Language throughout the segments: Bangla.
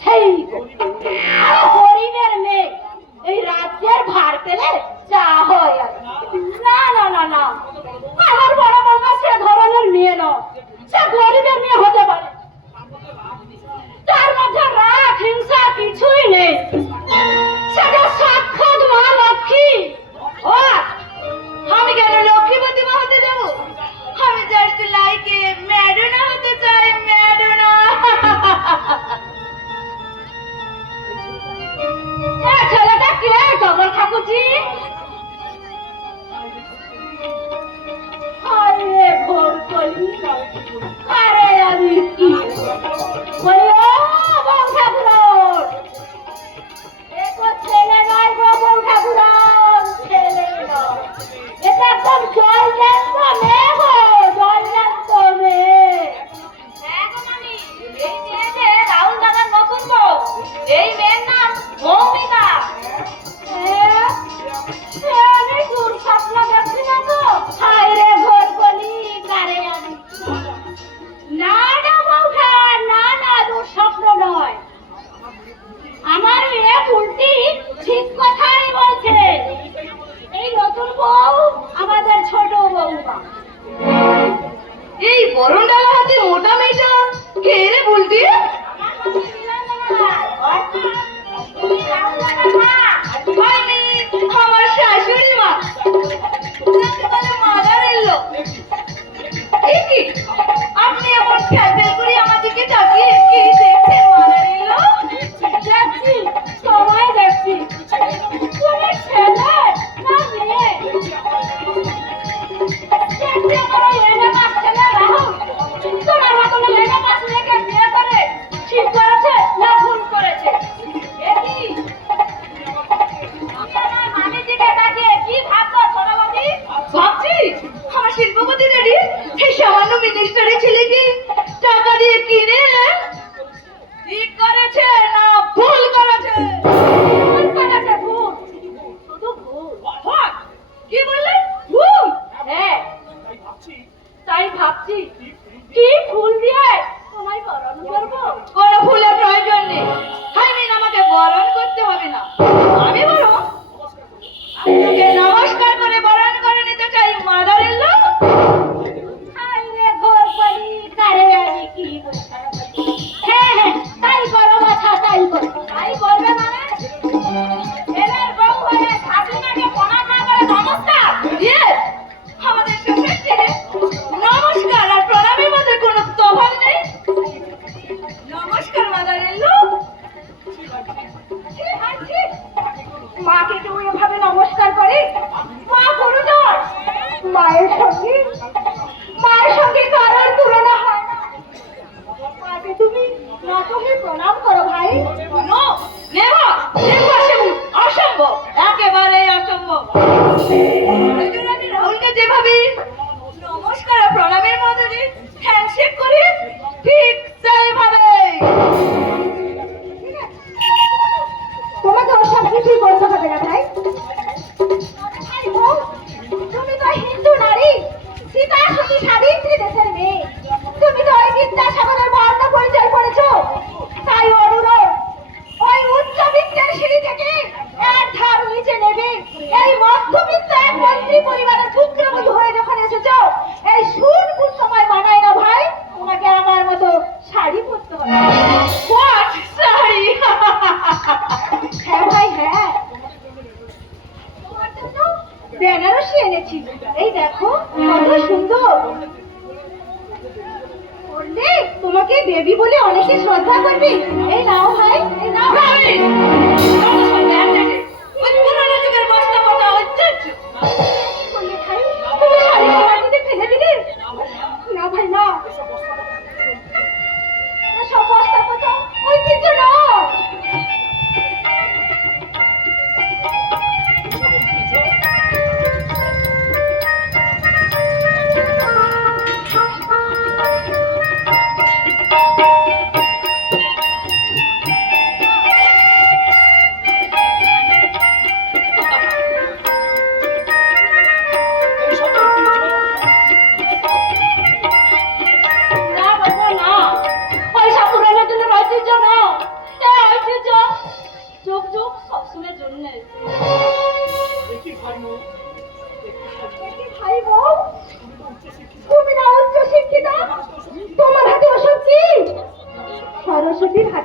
Hey!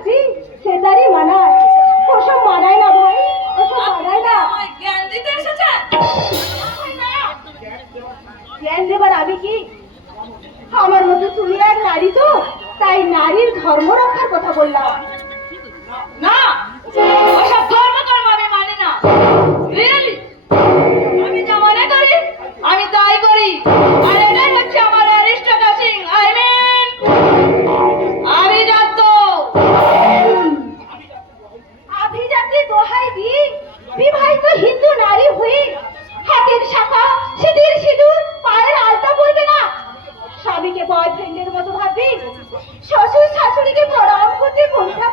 যাচ্ছি সেটারই মানায়। ওসব মানায় না ভাই ওসব মানায় না। জ্ঞান দিতে এসেছে? জ্ঞান দেবার আমি কি? আমার মতো তুমি এক নারী তো তাই নারীর ধর্ম রক্ষার কথা বললাম। না ওসব বয়ফ্রেন্ডের মতো ভাবি? শ্বশুর শাশুড়িকে প্রণাম করতে কোনটা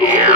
Yeah.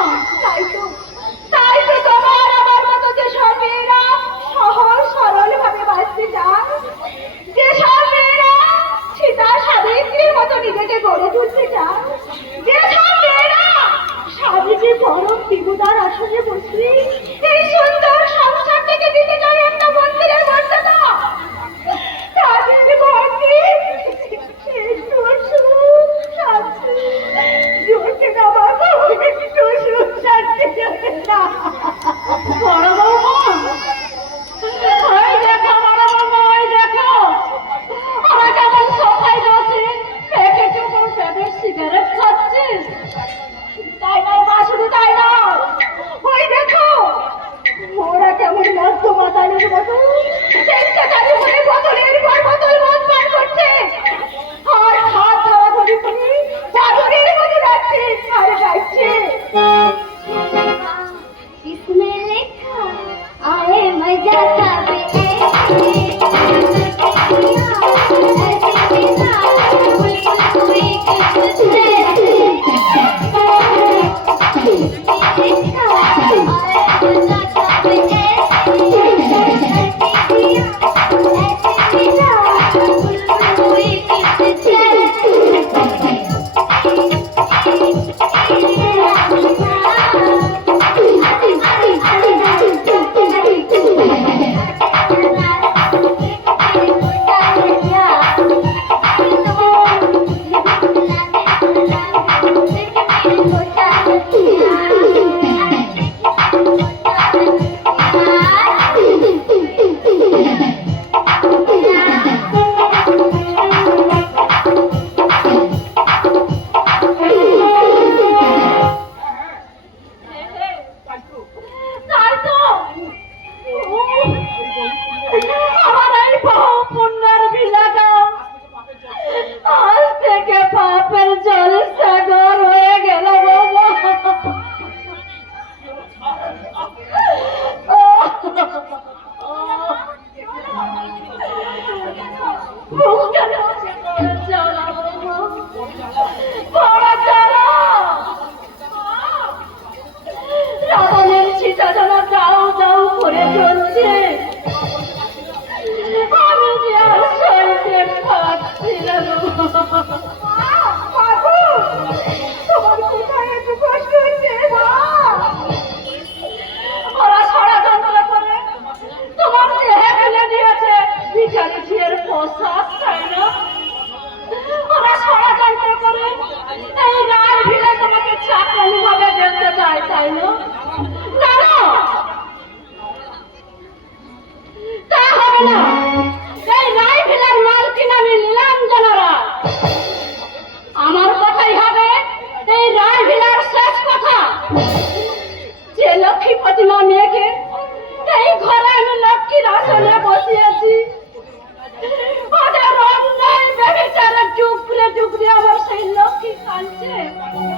tomar da linha do botão. Tem que sacar de mulher, bota o livro. 穿这